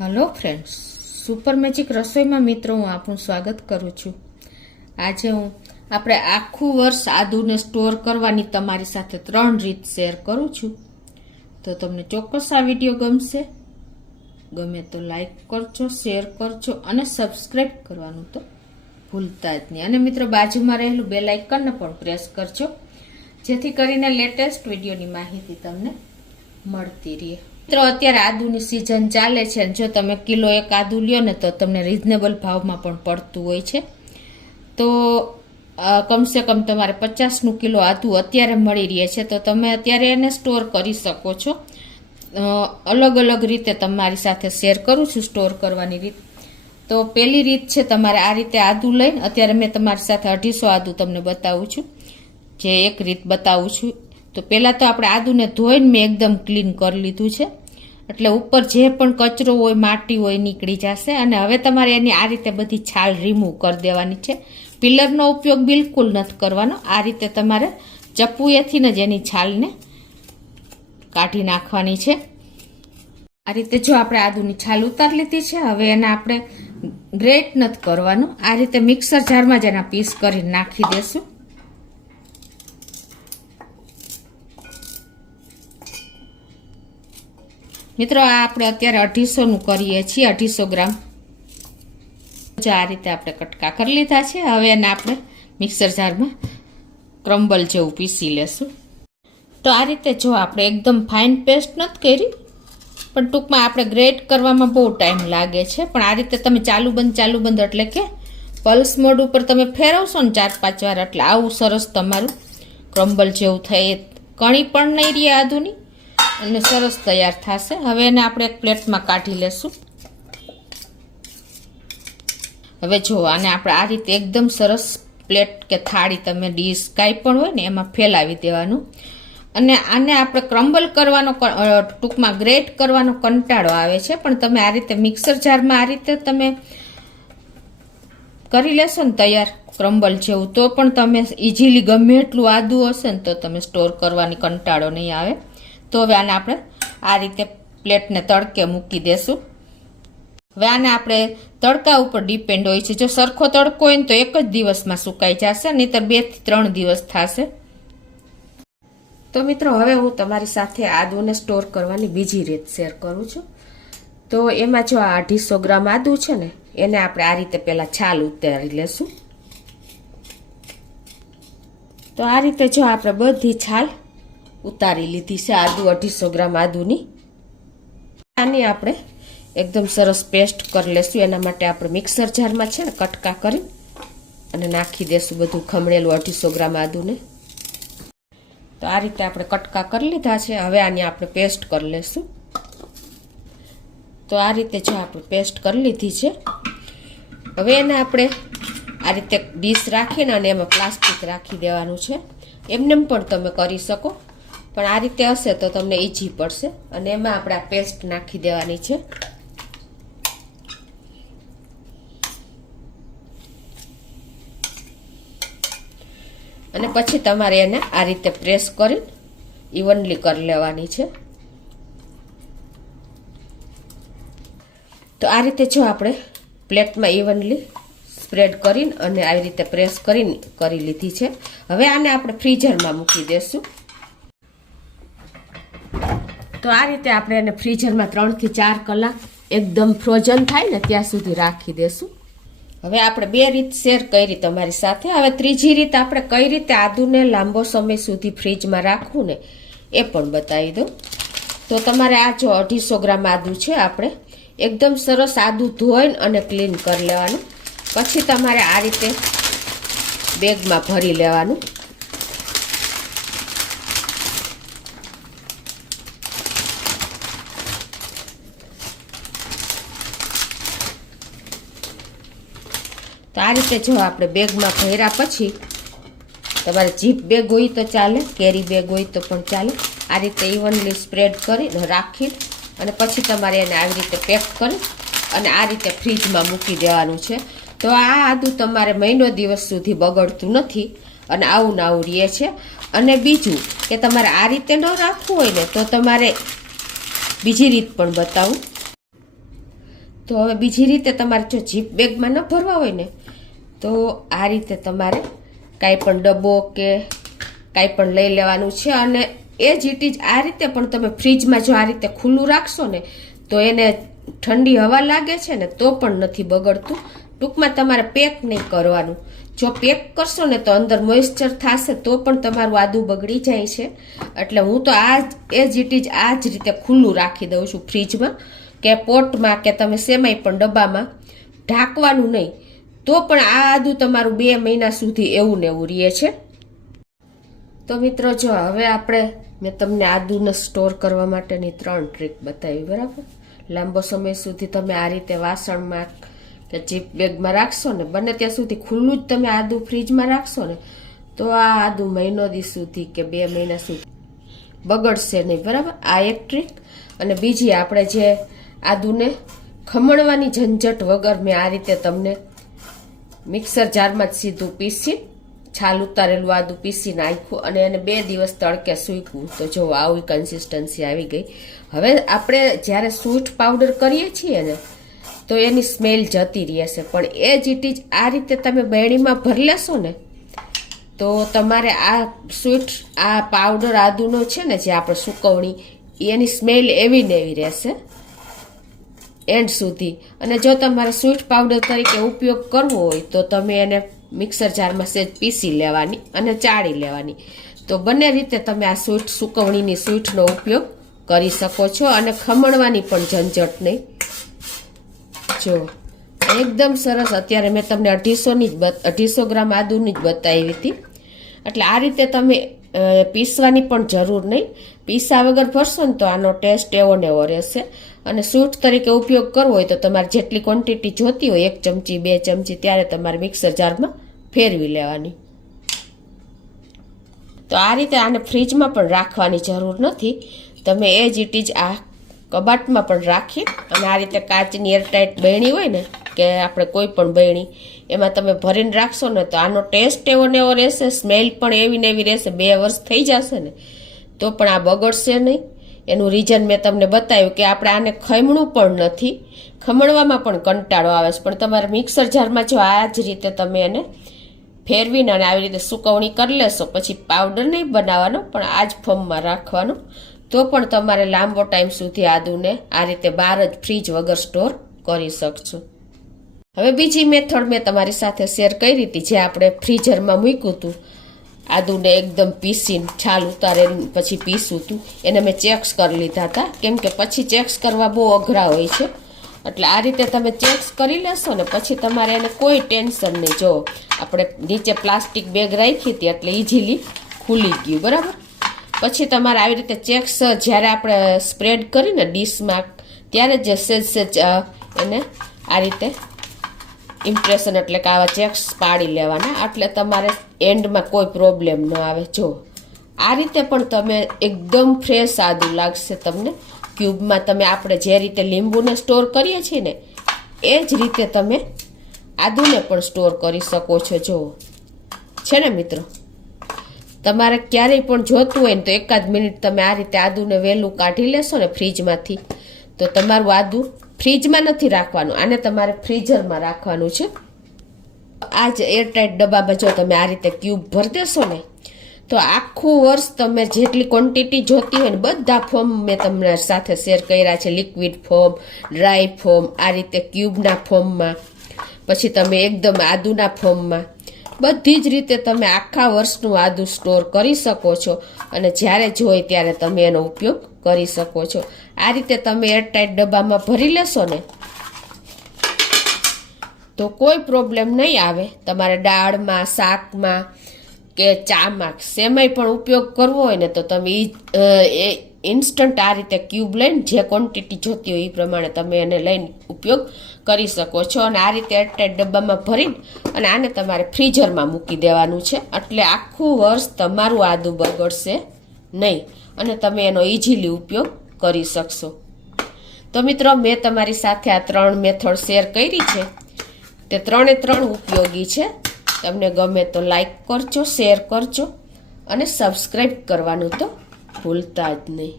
Hello friends, super magic रसोई में मित्रों हूँ आपનું સ્વાગત કરું છું। આજે હું આપણે આખું વર્ષ આદુને સ્ટોર કરવાની તમારી સાથે 3 રીત શેર કરું છું। તો તમને ચોક્કસ આ વિડિયો ગમશે। ગમે તો લાઈક કરજો, શેર કરજો અને સબસ્ક્રાઇબ કરવાનું તો ભૂલતા જ નહીં। અને મિત્રો બાજુમાં રહેલું બેલ આઇકનને પણ પ્રેસ કરજો જેથી કરીને લેટેસ્ટ વિડિયોની માહિતી તમને મળતી રહે। મિત્રો અત્યારે આદુની સિઝન ચાલે છે અને જો તમે કિલો એક આદુ લ્યો ને તો તમને રીઝનેબલ ભાવમાં પણ પડતું હોય છે। તો કમસે કમ તમારે 50નું કિલો આદુ અત્યારે મળી રહે છે, તો તમે અત્યારે એને સ્ટોર કરી શકો છો। અલગ અલગ રીતે તમારી સાથે શેર કરું છું સ્ટોર કરવાની રીત। તો પહેલી રીત છે, તમારે આ રીતે આદુ લઈને, અત્યારે મેં તમારી સાથે 250 આદુ તમને બતાવું છું, જે એક રીત બતાવું છું। તો પહેલાં તો આપણે આદુને ધોઈને મેં એકદમ ક્લીન કરી લીધું છે, એટલે ઉપર જે પણ કચરો હોય, માટી હોય નીકળી જશે। અને હવે તમારે એની આ રીતે બધી છાલ રિમૂવ કરી દેવાની છે। પિલરનો ઉપયોગ બિલકુલ નથી કરવાનો। આ રીતે તમારે ચપ્પુએથી જ એની છાલને કાઢી નાખવાની છે। આ રીતે જો આપણે આદુની છાલ ઉતારી લીધી છે, હવે એને આપણે ગ્રેટ નથી કરવાનું, આ રીતે મિક્સર જારમાં જ એના પીસ કરીને નાખી દેશું। મિત્રો આ આપણે અત્યારે 250નું કરીએ છીએ, 250 ગ્રામ। જો આ રીતે આપણે કટકા કરી લીધા છે, હવે એને આપણે મિક્સર જારમાં ક્રમ્બલ જેવું પીસી લેશું। તો આ રીતે જો આપણે એકદમ ફાઇન પેસ્ટ નથી કરી, પણ ટૂંકમાં આપણે ગ્રેટ કરવામાં બહુ ટાઈમ લાગે છે, પણ આ રીતે તમે ચાલુ બંધ એટલે કે પલ્સ મોડ ઉપર તમે ફેરવશો ને 4-5 વાર, એટલે આવું સરસ તમારું ક્રમ્બલ જેવું થાય, કણી પણ નહીં રહે આદુની અને સરસ તૈયાર થશે। હવે એને આપણે એક પ્લેટમાં કાઢી લેશું। હવે જો આને આપણે આ રીતે એકદમ સરસ પ્લેટ કે થાળી, તમે ડીશ કાંઈ પણ હોય ને એમાં ફેલાવી દેવાનું। અને આને આપણે ક્રમ્બલ કરવાનો, ટૂંકમાં ગ્રેટ કરવાનો કંટાળો આવે છે, પણ તમે આ રીતે મિક્સર જારમાં આ રીતે તમે કરી લેશો ને તૈયાર ક્રમ્બલ જેવું, તો પણ તમે ઇઝીલી ગમે એટલું આદુ હશે ને તો તમે સ્ટોર કરવાની કંટાળો નહીં આવે। તો હવે આને આપણે આ રીતે પ્લેટને તડકે મૂકી દેશું। હવે આને આપણે તડકા ઉપર ડિપેન્ડ હોય છે, જો સરખો તડકો હોય ને તો એક જ દિવસમાં સુકાઈ જશે, નહીંતર 2 થી 3 દિવસ થશે। તો મિત્રો હવે હું તમારી સાથે આદુને સ્ટોર કરવાની બીજી રીત શેર કરું છું। તો એમાં જો આ 250 ગ્રામ આદુ છે ને, એને આપણે આ રીતે પહેલાં છાલ ઉતારી લેશું। તો આ રીતે જો આપણે બધી છાલ ઉતારી લીધી છે આદુ, 250 ગ્રામ આદુની। આની આપણે એકદમ સરસ પેસ્ટ કરી લેશું। એના માટે આપણે મિક્સર જારમાં છે ને કટકા કરી અને નાખી દેશું બધું ખમણેલું 250 ગ્રામ આદુને। તો આ રીતે આપણે કટકા કરી લીધા છે, હવે આની આપણે પેસ્ટ કરી લેશું। તો આ રીતે જો આપણે પેસ્ટ કરી લીધી છે, હવે એને આપણે આ રીતે ડીશ રાખીને અને એમાં પ્લાસ્ટિક રાખી દેવાનું છે। એમને પણ તમે કરી શકો, પણ આ રીતે હશે તો તમને ઈઝી પડશે। અને એમાં આપણે આ પેસ્ટ નાખી દેવાની છે। અને પછી તમારે એને આ રીતે પ્રેસ કરી ઇવનલી કરી લેવાની છે। તો આ રીતે જો આપણે પ્લેટમાં ઇવનલી સ્પ્રેડ કરીને અને આવી રીતે પ્રેસ કરીને કરી લીધી છે। હવે આને આપણે ફ્રીઝરમાં મૂકી દેશું। તો આ રીતે આપણે એને ફ્રીઝરમાં 3 થી 4 કલાક એકદમ ફ્રોઝન થાય ને ત્યાં સુધી રાખી દેશું। હવે આપણે 2 રીત શેર કરી તમારી સાથે, હવે ત્રીજી રીત આપણે કઈ રીતે આદુને લાંબો સમય સુધી ફ્રીજમાં રાખવું ને એ પણ બતાવી દઉં। તો તમારે આ જો 250 ગ્રામ આદુ છે, આપણે એકદમ સરસ આદુ ધોઈને અને ક્લીન કરી લેવાનું, પછી તમારે આ રીતે બેગમાં ભરી લેવાનું। તો આ રીતે જો આપણે બેગમાં ભર્યા પછી, તમારે જીપ બેગ હોય તો ચાલે, કેરી બેગ હોય તો પણ ચાલે, આ રીતે ઇવનલી સ્પ્રેડ કરી રાખી અને પછી તમારે એને આવી રીતે પેક કરી અને આ રીતે ફ્રીજમાં મૂકી દેવાનું છે। તો આ આદુ તમારે મહિનો દિવસ સુધી બગડતું નથી અને આવું ને આવું રહે છે। અને બીજું કે તમારે આ રીતે ન રાખવું હોય ને તો તમારે બીજી રીત પણ બતાવું। તો હવે બીજી રીતે તમારે જો જીપ બેગમાં ન ભરવા હોય ને તો આ રીતે તમારે કાંઈ પણ ડબ્બો કે કાંઈ પણ લઈ લેવાનું છે અને એ જ ઇટ ઇઝ આ રીતે પણ તમે ફ્રીજમાં જો આ રીતે ખુલ્લું રાખશો ને તો એને ઠંડી હવા લાગે છે ને તો પણ નથી બગડતું. ટૂંકમાં તમારે પેક નહીં કરવાનું. જો પેક કરશો ને તો અંદર મોઇસ્ચર થશે તો પણ તમારું આદું બગડી જાય છે. એટલે હું તો એ જ ઇટ ઇઝ આ જ રીતે ખુલ્લું રાખી દઉં છું ફ્રીજમાં કે પોટમાં કે તમે સેમાય પણ ડબ્બામાં ઢાંકવાનું નહીં. તો પણ આ આદું તમારું 2 મહિના સુધી એવું ને એવું રહે છે. તો મિત્રો જો હવે મેં તમને આદુને સ્ટોર કરવા માટેની 3 ટ્રીક બતાવી, બરાબર. લાંબો સમય સુધી તમે આ રીતે વાસણમાં કે જીપ બેગમાં રાખશો ને, બને ત્યાં સુધી ખુલ્લું જ તમે આદુ ફ્રીજમાં રાખશો ને તો આ આદુ મહિનો દી સુધી કે 2 મહિના સુધી બગડશે નહીં, બરાબર. આ એક ટ્રીક. અને બીજી આપણે જે આદુને ખમણવાની ઝંઝટ વગર મેં આ રીતે તમને મિક્સર જારમાં જ સીધું પીસી છાલ ઉતારેલું આદું પીસી નાખ્યું અને એને 2 દિવસ તડકે સૂકવું તો જો આવી કન્સિસ્ટન્સી આવી ગઈ. હવે આપણે જ્યારે સ્વીટ પાવડર કરીએ છીએ ને તો એની સ્મેલ જતી રહેશે, પણ એ જ ઇટ ઇઝ આ રીતે તમે બેણીમાં ભરી લેશો ને તો તમારે આ સ્વીટ આ પાવડર આદુનો છે ને જે આપણે સુકવણી એની સ્મેલ એવી ને એવી રહેશે એન્ડ સુધી. અને જો તમારે સ્વીટ પાવડર તરીકે ઉપયોગ કરવો હોય તો તમે એને મિક્સર જારમાં સેજ પીસી લેવાની અને ચાળી લેવાની. તો બંને રીતે તમે આ સ્વીટ સુકવણીની સ્વીટનો ઉપયોગ કરી શકો છો અને ખમણવાની પણ ઝંઝટ નહીં. જો એકદમ સરસ. અત્યારે મેં તમને 250 ગ્રામ આદુની જ બતાવી હતી. એટલે આ રીતે તમે પીસવાની પણ જરૂર નહીં. પીસા વગર ભરશો ને તો આનો ટેસ્ટ એવો ને એવો રહેશે. અને સ્વીટ તરીકે ઉપયોગ કરવો હોય તો તમારે જેટલી ક્વોન્ટિટી જોતી હોય 1 ચમચી 2 ચમચી ત્યારે તમારે મિક્સર જારમાં ફેરવી લેવાની. તો આ રીતે આને ફ્રીજમાં પણ રાખવાની જરૂર નથી. તમે એ જ ઇટ ઇઝ આ કબાટમાં પણ રાખી અને આ રીતે કાચની એરટાઈટ બહેણી હોય ને કે આપણે કોઈ પણ બહેણી એમાં તમે ભરીને રાખશો ને તો આનો ટેસ્ટ એવો ને એવો રહેશે, સ્મેલ પણ એવી ને એવી રહેશે. 2 વર્ષ થઈ જશે ને તો પણ આ બગડશે નહીં. એનું રીઝન મેં તમને બતાવ્યું કે આપણે આને ખમણું પણ નથી, ખમણવામાં પણ કંટાળો આવે છે. પણ તમારે મિક્સર જારમાં જો આ જ રીતે તમે એને ફેરવીને અને આવી રીતે સુકવણી કરી લેશો, પછી પાવડર નહીં બનાવવાનો પણ આ જ ફોર્મમાં રાખવાનો, તો પણ તમારે લાંબો ટાઈમ સુધી આદુને આ રીતે બહાર જ ફ્રીજ વગર સ્ટોર કરી શકશો. હવે બીજી મેથડ મેં તમારી સાથે શેર કરી હતી જે આપણે ફ્રીઝરમાં મૂક્યું હતું આદુને એકદમ પીસીને છાલ ઉતારીને પછી પીસું હતું એને મેં ચેક્સ કરી લીધા હતા, કેમ કે પછી ચેક્સ કરવા બહુ અઘરા હોય છે. એટલે આ રીતે તમે ચેક્સ કરી લેશો ને પછી તમારે એને કોઈ ટેન્શન નહીં. જો આપણે નીચે પ્લાસ્ટિક બેગ રાખી હતી એટલે ઇઝીલી ખુલી ગયું, બરાબર. પછી તમારે આવી રીતે ચેક્સ જ્યારે આપણે સ્પ્રેડ કરીને ડીશમાં ત્યારે જ સેજ એને આ રીતે ઇમ્પ્રેશન એટલે કે આવા ચેક્સ પાડી લેવાના, એટલે તમારે એન્ડમાં કોઈ પ્રોબ્લેમ ન આવે. જો આ રીતે પણ તમે એકદમ ફ્રેશ આદુ લાગશે તમને. ક્યુબમાં તમે આપણે જે રીતે લીંબુને સ્ટોર કરીએ છીએ ને એ જ રીતે તમે આદુને પણ સ્ટોર કરી શકો છો. જો છે ને મિત્રો, તમારે ક્યારેય પણ જોતું હોય ને તો 1 મિનિટ તમે આ રીતે આદુને વહેલું કાઢી લેશો ને ફ્રીજમાંથી તો તમારું આદુ ફ્રીજમાં નથી રાખવાનું, આને તમારે ફ્રીઝરમાં રાખવાનું છે. આ જ એરટાઈટ ડબ્બામાં જો તમે આ રીતે ક્યુબ ભરી દેશો ને તો આખું વર્ષ તમે જેટલી ક્વોન્ટિટી જોતી હોય ને બધા ફોર્મ મેં તમને સાથે શેર કર્યા છે, લિક્વિડ ફોર્મ, ડ્રાય ફોર્મ, આ રીતે ક્યુબના ફોર્મમાં, પછી તમે એકદમ આદુના ફોર્મમાં, બધી જ રીતે તમે આખા વર્ષનું આદુ સ્ટોર કરી શકો છો અને જ્યારે જોઈએ ત્યારે તમે એનો ઉપયોગ કરી શકો છો. આ રીતે તમે એરટાઈટ ડબ્બામાં ભરી લેશો ને તો કોઈ પ્રોબ્લેમ નહીં આવે. તમારે દાળમાં, શાકમાં કે ચામાં સેમાય પણ ઉપયોગ કરવો હોય ને તો તમે ઇન્સ્ટન્ટ આ રીતે ક્યુબ લઈને જે ક્વોન્ટિટી જોતી હોય એ પ્રમાણે તમે એને લઈને ઉપયોગ કરી શકો છો. અને આ રીતે એરટાઈટ ડબ્બામાં ભરીને અને આને તમારે ફ્રીઝરમાં મૂકી દેવાનું છે, એટલે આખું વર્ષ તમારું આદુ બગડશે નહીં અને તમે એનો ઇઝીલી ઉપયોગ કરી શકશો. તો મિત્રો, મેં તમારી સાથે આ 3 મેથડ શેર કરી છે. તે 3 ઉપયોગી છે. તમને ગમે તો લાઈક કરજો, શેર કરજો અને સબસ્ક્રાઈબ કરવાનું તો ભૂલતા જ નહીં.